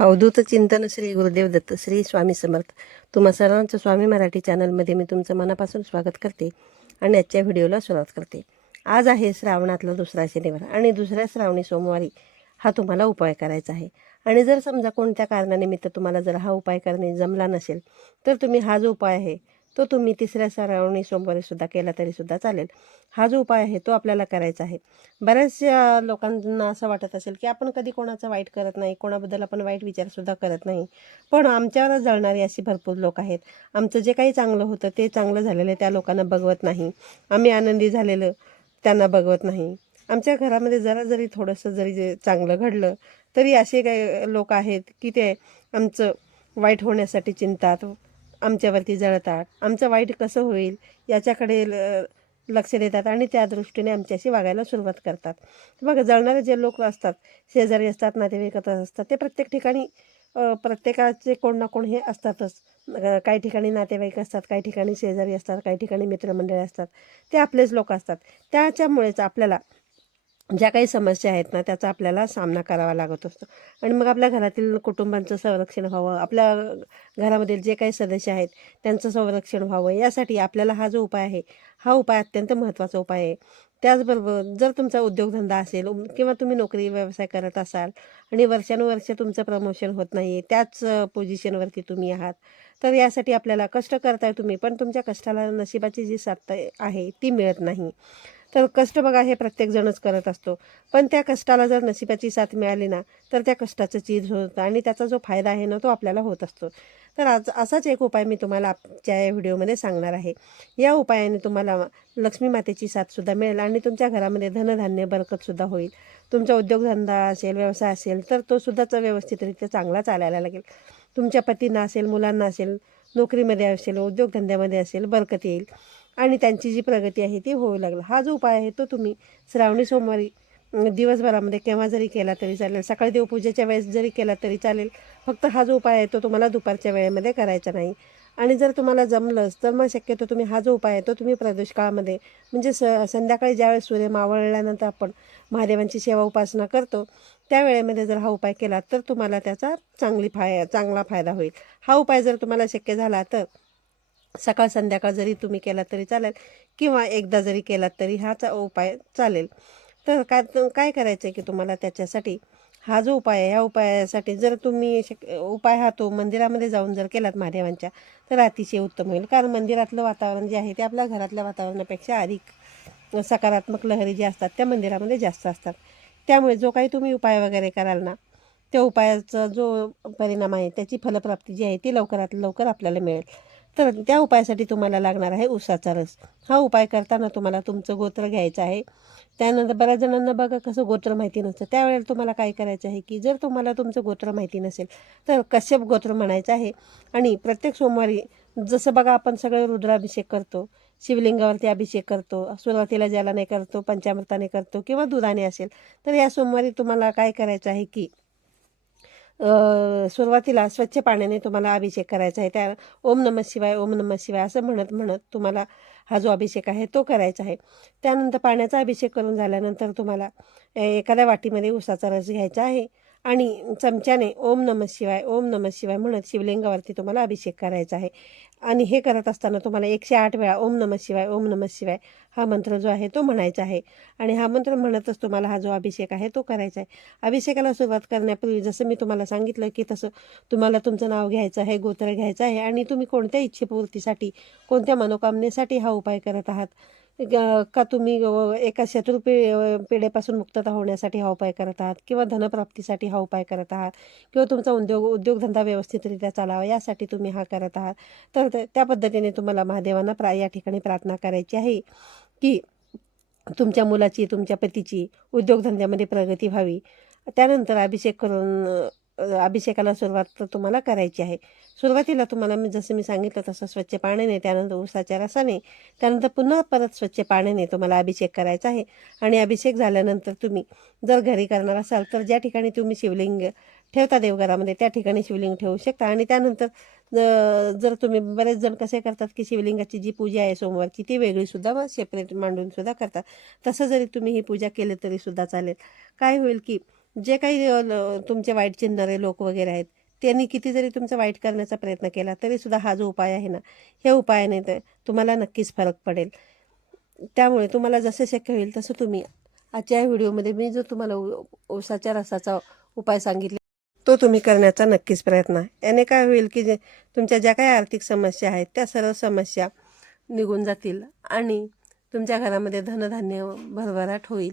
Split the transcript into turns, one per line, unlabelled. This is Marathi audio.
अवधूत चिंतन श्री गुरुदेव दत्त श्री स्वामी समर्थ. तुम्हा सर्वांचं स्वामी मराठी चॅनलमध्ये मी तुमचं मनापासून स्वागत करते आणि आजच्या व्हिडिओला सुरुवात करते. आज आहे श्रावणातला दुसरा शनिवार आणि दुसऱ्या श्रावणी सोमवारी हा तुम्हाला उपाय करायचा आहे. आणि जर समजा कोणत्या कारणानिमित्त तुम्हाला जर हा उपाय करणे जमला नसेल तर तुम्ही हा जो उपाय आहे तो तुम्ही तिसऱ्या सरावणी सोमवारी सुद्धा केला तरी सुद्धा चालेल. हा जो उपाय आहे तो आपल्याला करायचा आहे. बऱ्याचशा लोकांना असं वाटत असेल की आपण कधी कोणाचं वाईट करत नाही कोणाबद्दल आपण वाईट विचारसुद्धा करत नाही. पण आमच्यावर जळणारी अशी भरपूर लोक आहेत. आमचं जे काही चांगलं होतं ते चांगलं झालेलं त्या लोकांना बघवत नाही. आम्ही आनंदी झालेलं त्यांना बघवत नाही. आमच्या घरामध्ये जरा जरी थोडंसं जरी जे चांगलं घडलं तरी असे काही लोक आहेत की ते आमचं वाईट होण्यासाठी चिंतात. आमच्यावरती जळतात. आमचं वाईट कसं होईल याच्याकडे ल- लक्ष देतात आणि त्या दृष्टीने आमच्याशी वागायला सुरुवात करतात. बघा जळणारे जे लोक असतात शेजारी असतात नातेवाईक असतात ते प्रत्येक ठिकाणी प्रत्येकाचे कोण ना कोण हे असतातच. काही ठिकाणी नातेवाईक असतात काही ठिकाणी शेजारी असतात काही ठिकाणी मित्रमंडळी असतात ते आपलेच लोक असतात. त्याच्यामुळेच आपल्याला ज्या काही समस्या आहेत ना त्याचा आपल्याला सामना करावा लागत असतो. आणि मग आपल्या घरातील कुटुंबांचं संरक्षण व्हावं आपल्या घरामधील जे काही सदस्य आहेत त्यांचं संरक्षण व्हावं यासाठी आपल्याला हा जो उपाय आहे हा उपाय अत्यंत महत्त्वाचा उपाय आहे. त्याचबरोबर जर तुमचा उद्योगधंदा असेल किंवा तुम्ही नोकरी व्यवसाय करत असाल आणि वर्षानुवर्ष तुमचं प्रमोशन होत नाही आहे त्याच पोझिशनवरती तुम्ही आहात तर यासाठी आपल्याला कष्ट करताय तुम्ही पण तुमच्या कष्टाला नशिबाची जी साथ आहे ती मिळत नाही. तर कष्ट बघा हे प्रत्येकजणच करत असतो. पण त्या कष्टाला जर नशिबाची साथ मिळाली ना तर त्या कष्टाचं चीज होतं आणि त्याचा जो फायदा आहे ना तो आपल्याला होत असतो. तर आज असाच एक उपाय मी तुम्हाला आजच्या या व्हिडिओमध्ये सांगणार आहे. या उपायाने तुम्हाला लक्ष्मी मातेची साथसुद्धा मिळेल आणि तुमच्या घरामध्ये धनधान्य बरकतसुद्धा होईल. तुमचा उद्योगधंदा असेल व्यवसाय असेल तर तो सुद्धा व्यवस्थितरित्या चांगला चालायला लागेल. तुमच्या पतींना असेल मुलांना असेल नोकरीमध्ये असेल उद्योगधंद्यामध्ये असेल बरकत येईल. आणि त्यांची जी प्रगती आहे ती होऊ लागला. हा जो उपाय आहे तो तुम्ही श्रावणी सोमवारी दिवसभरामध्ये केव्हा जरी केला तरी चालेल. सकाळी देवपूजेच्या वेळेस जरी केला तरी चालेल. फक्त हा जो उपाय आहे तो तुम्हाला दुपारच्या वेळेमध्ये करायचा नाही. आणि जर तुम्हाला जमलंच तर मग शक्यतो तुम्ही हा जो उपाय आहे तो तुम्ही प्रदोष काळामध्ये म्हणजे स संध्याकाळी ज्यावेळेस सूर्य मावळल्यानंतर आपण महादेवांची सेवा उपासना करतो त्या वेळेमध्ये जर हा उपाय केला तर तुम्हाला त्याचा चांगली फाय चांगला फायदा होईल. हा उपाय जर तुम्हाला शक्य झाला तर सकाळ संध्याकाळ जरी तुम्ही केला तरी चालेल किंवा एकदा जरी केला तरी हा चा उपाय चालेल. तर काय काय करायचं आहे की तुम्हाला त्याच्यासाठी? हा जो उपाय आहे ह्या उपायासाठी जर तुम्ही शक उपाय हा तो मंदिरामध्ये जाऊन जर केलात महादेवांच्या तर अतिशय उत्तम होईल. कारण मंदिरातलं वातावरण जे आहे ते आपल्या घरातल्या वातावरणापेक्षा अधिक सकारात्मक लहरी ज्या असतात त्या मंदिरामध्ये जास्त असतात. त्यामुळे जो काही तुम्ही उपाय वगैरे कराल ना त्या उपायाचा जो परिणाम आहे त्याची फलप्राप्ती जी आहे ती लवकरात लवकर आपल्याला मिळेल. तर त्या उपायासाठी तुम्हाला लागणार आहे उसाचा रस. हा उपाय करताना तुम्हाला तुमचं गोत्र घ्यायचं आहे. त्यानंतर बऱ्याच जणांना बघा कसं गोत्र माहिती नसतं. त्यावेळेला तुम्हाला काय करायचं आहे की जर तुम्हाला तुमचं गोत्र माहिती नसेल तर कश्यप गोत्र म्हणायचं आहे? आणि प्रत्येक सोमवारी जसं बघा आपण सगळे रुद्राभिषेक करतो शिवलिंगावरती अभिषेक करतो सुरुवातीला जलाने करतो पंचामृताने करतो किंवा दुधाने असेल तर या सोमवारी तुम्हाला काय करायचं आहे की सुरुवातीला स्वच्छ पाण्याने तुम्हाला अभिषेक करायचा आहे. त्या ओम नमः शिवाय ओम नमः शिवाय असं म्हणत म्हणत तुम्हाला हा जो अभिषेक आहे तो करायचा आहे. त्यानंतर पाण्याचा अभिषेक करून झाल्यानंतर तुम्हाला एखाद्या वाटीमध्ये उसाचा रस घ्यायचा आहे. आणि चमच्याने ओम नमः शिवाय ओम नमः शिवाय म्हणत शिवलिंगावरती तुम्हाला अभिषेक करायचा आहे. आणि हे करत असताना तुम्हाला एकशे आठ वेळा ओम नमः शिवाय ओम नमः शिवाय हा मंत्र जो आहे तो म्हणायचा आहे. आणि हा मंत्र म्हणतच तुम्हाला हा जो अभिषेक आहे तो करायचा आहे. अभिषेकाला सुरुवात करण्यापूर्वी जसं मी तुम्हाला सांगितलं की तसं तुम्हाला तुमचं नाव घ्यायचं आहे गोत्र घ्यायचं आहे आणि तुम्ही कोणत्या इच्छेपूर्तीसाठी कोणत्या मनोकामनेसाठी हा उपाय करत आहात? का तुम्ही एका शत्रू पि पिढेपासून मुक्तता होण्यासाठी हा उपाय करत आहात? किंवा धनप्राप्तीसाठी हा उपाय करत आहात? किंवा तुमचा उद्योग उद्योगधंदा व्यवस्थितरित्या चालावा यासाठी तुम्ही हा करत आहात? तर त्या- पद्धतीने तुम्हाला महादेवांना प्रा या ठिकाणी प्रार्थना करायची आहे की तुमच्या मुलाची तुमच्या पतीची उद्योगधंद्यामध्ये प्रगती व्हावी. त्यानंतर अभिषेक करून अभिषेकाला सुरुवात तर तुम्हाला करायची आहे. सुरुवातीला तुम्हाला मी जसं मी सांगितलं तसं स्वच्छ पाण्याने त्यानंतर उसाच्या रसाने त्यानंतर पुन्हा परत स्वच्छ पाण्याने तुम्हाला अभिषेक करायचा आहे. आणि अभिषेक झाल्यानंतर तुम्ही जर घरी करणार असाल तर ज्या ठिकाणी तुम्ही शिवलिंग ठेवता देवघरामध्ये त्या ठिकाणी शिवलिंग ठेवू शकता. आणि त्यानंतर जर तुम्ही बरेच जण कसे करतात की शिवलिंगाची जी पूजा आहे सोमवारची ती वेगळीसुद्धा सेपरेट मांडूनसुद्धा करतात. तसं जरी तुम्ही ही पूजा केली तरीसुद्धा चालेल. काय होईल की जे काही ल- तुमचे वाईट चिंतणारे लोक वगैरे आहेत त्यांनी किती जरी तुमचं वाईट करण्याचा प्रयत्न केला तरीसुद्धा हा जो उपाय आहे ना हे उपायाने तर तुम्हाला नक्कीच फरक पडेल. त्यामुळे तुम्हाला जसं शक्य होईल तसं तुम्ही आजच्या व्हिडिओमध्ये मी जो तुम्हाला उ- रसाचा उपाय सांगितले तो तुम्ही करण्याचा नक्कीच प्रयत्न याने काय होईल की जे तुमच्या ज्या काही आर्थिक समस्या आहेत त्या सर्व समस्या निघून जातील आणि तुमच्या घरामध्ये धनधान्य भरभराट होईल.